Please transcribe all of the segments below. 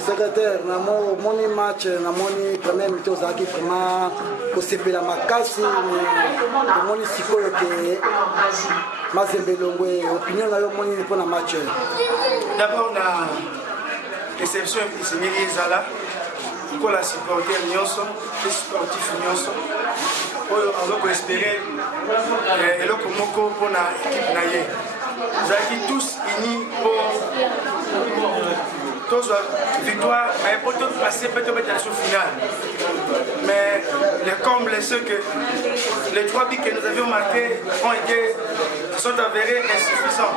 secrétaire, mon match, mon premier mi-temps, qui vraiment possible la makasi, mais mon sikoyo que Mazembe Longwe, opinion na yo moni pour la match. D'abord la réception est simili zala, pour la supporter nyonso, les sportifs nyonso. On va espérer et le komoko pour la équipe naie. Nous avons tous unis pour victoire, mais pour tout passer peut-être à la finale. Mais le comble, c'est que les 3 buts que nous avions marqués sont avérés insuffisants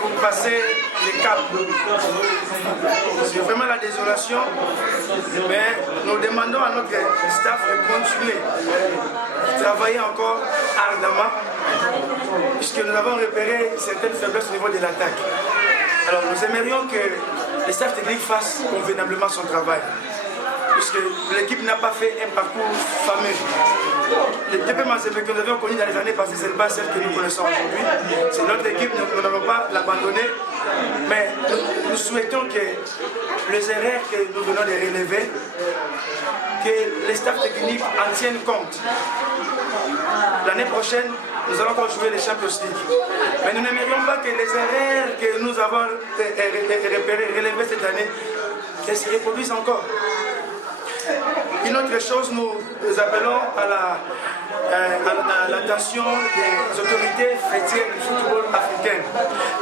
pour passer les caps. C'est vraiment la désolation, mais nous demandons à notre staff de continuer à travailler encore ardemment, puisque nous avons repéré certaines faiblesses au niveau de l'attaque. Alors nous aimerions que le staff technique fasse convenablement son travail, puisque l'équipe n'a pas fait un parcours fameux. Les TP Mazembe que nous avions connu dans les années passées, ce n'est pas celle que nous connaissons aujourd'hui. C'est notre équipe, nous n'allons pas l'abandonner, mais nous souhaitons que les erreurs que nous venons de relever, que les staffs techniques en tiennent compte. L'année prochaine, nous allons encore jouer les Champions League. Mais nous n'aimerions pas que les erreurs que nous avons relevées cette année qu'elles se reproduisent encore. Une autre chose, nous appelons à l'attention des autorités fêtières du football africain.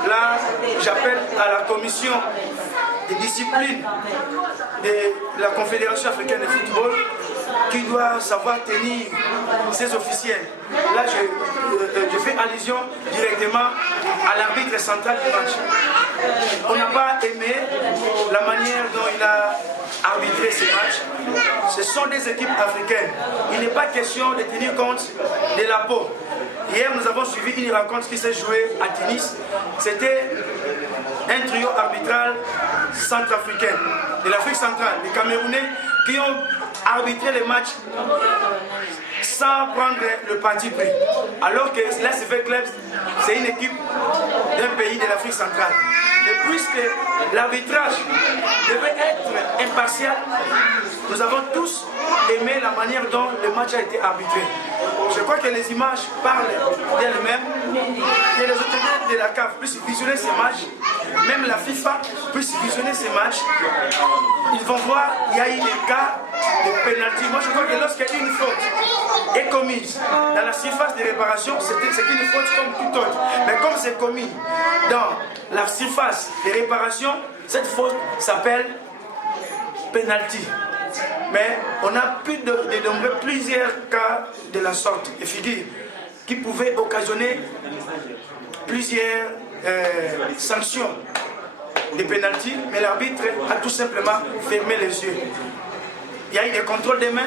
Là, j'appelle à la commission des disciplines de la Confédération africaine de football qui doit savoir tenir ses officiels. Là, je fais allusion directement à l'arbitre central du match. On n'a pas aimé la manière dont il a arbitré ce match. Ce sont des équipes africaines. Il n'est pas question de tenir compte de la peau. Hier, nous avons suivi une rencontre qui s'est jouée à Tunis. C'était un trio arbitral centrafricain, de l'Afrique centrale, des Camerounais qui ont arbitré les matchs sans prendre le parti pris. Alors que l'ASV Club, c'est une équipe d'un pays de l'Afrique centrale. Et puisque l'arbitrage devait être impartial, nous avons tous aimé la manière dont le match a été arbitré. Je crois que les images parlent d'elles-mêmes, que les autorités de la CAF puissent visionner ces matchs, même la FIFA puisse visionner ces matchs. Ils vont voir, il y a eu des cas de pénalty. Moi je crois que lorsqu'une faute est commise dans la surface de réparation, c'est une faute comme toute autre. Mais comme c'est commis dans la surface de réparation, cette faute s'appelle pénalty. Mais on a pu dénombrer plusieurs cas de la sorte, et figure, qui pouvaient occasionner plusieurs sanctions de pénalty, mais l'arbitre a tout simplement fermé les yeux. Il y a eu des contrôles des mains.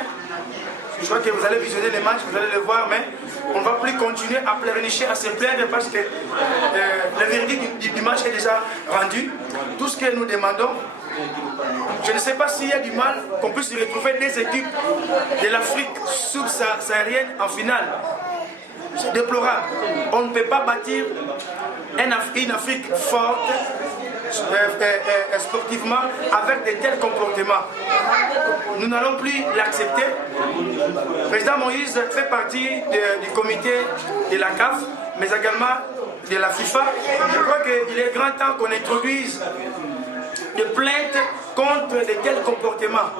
Je crois que vous allez visionner les matchs, vous allez le voir, mais on ne va plus continuer à pleurnicher, à se plaindre parce que le verdict du match est déjà rendu. Tout ce que nous demandons, je ne sais pas s'il y a du mal qu'on puisse retrouver des équipes de l'Afrique subsaharienne en finale. C'est déplorable. On ne peut pas bâtir une Afrique forte sportivement avec de tels comportements. Nous n'allons plus l'accepter. Le président Moïse fait partie du comité de la CAF, mais également de la FIFA. Je crois qu'il est grand temps qu'on introduise des plaintes contre de tels comportements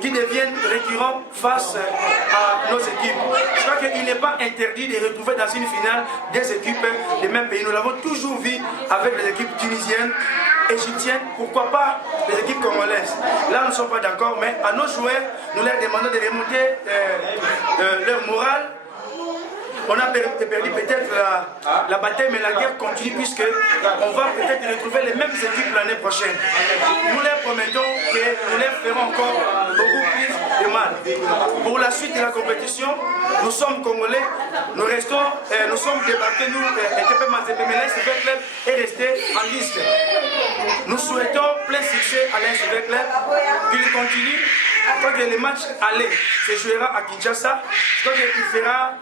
qui deviennent récurrents face à nos équipes. Je crois qu'il n'est pas interdit de retrouver dans une finale des équipes des mêmes pays. Nous l'avons toujours vu avec les équipes tunisiennes, égyptiennes, pourquoi pas les équipes congolaises. Là, nous ne sommes pas d'accord, mais à nos joueurs, nous leur demandons de remonter leur morale. On a perdu peut-être la bataille, mais la guerre continue puisqu'on va peut-être retrouver les mêmes équipes l'année prochaine. Nous leur promettons que nous leur ferons encore beaucoup plus de mal. Pour la suite de la compétition, nous sommes Congolais, nous sommes débarqués, nous, ETP Mazembe, mais l'ASV Club est resté en liste. Nous souhaitons plein succès à l'ASV Club, qu'il continue Je crois que le match aller se jouera à Kinshasa. Je crois qu'il fera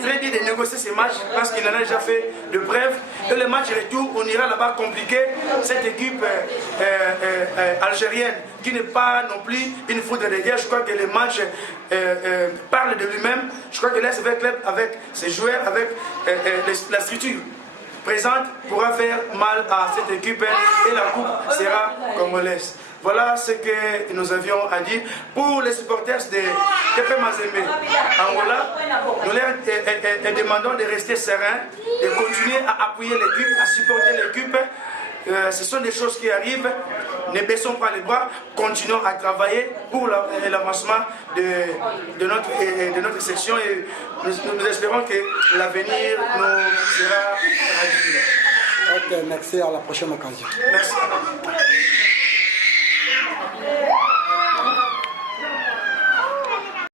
très bien de négocier ces matchs parce qu'il en a déjà fait de preuves. Et le match retour, on ira là-bas compliquer cette équipe algérienne qui n'est pas non plus une foudre de guerre. Je crois que le match parle de lui-même. Je crois que l'SV Club, avec ses joueurs, avec la structure présente, pourra faire mal à cette équipe et la coupe sera congolaise. Voilà ce que nous avions à dire. Pour les supporters de TP Mazembe Angola, nous leur demandons de rester sereins, de continuer à appuyer l'équipe, à supporter l'équipe. Ce sont des choses qui arrivent. Ne baissons pas les bras, continuons à travailler pour l'avancement de notre section et nous espérons que l'avenir nous sera ravi. Ok, merci, à la prochaine occasion. Merci.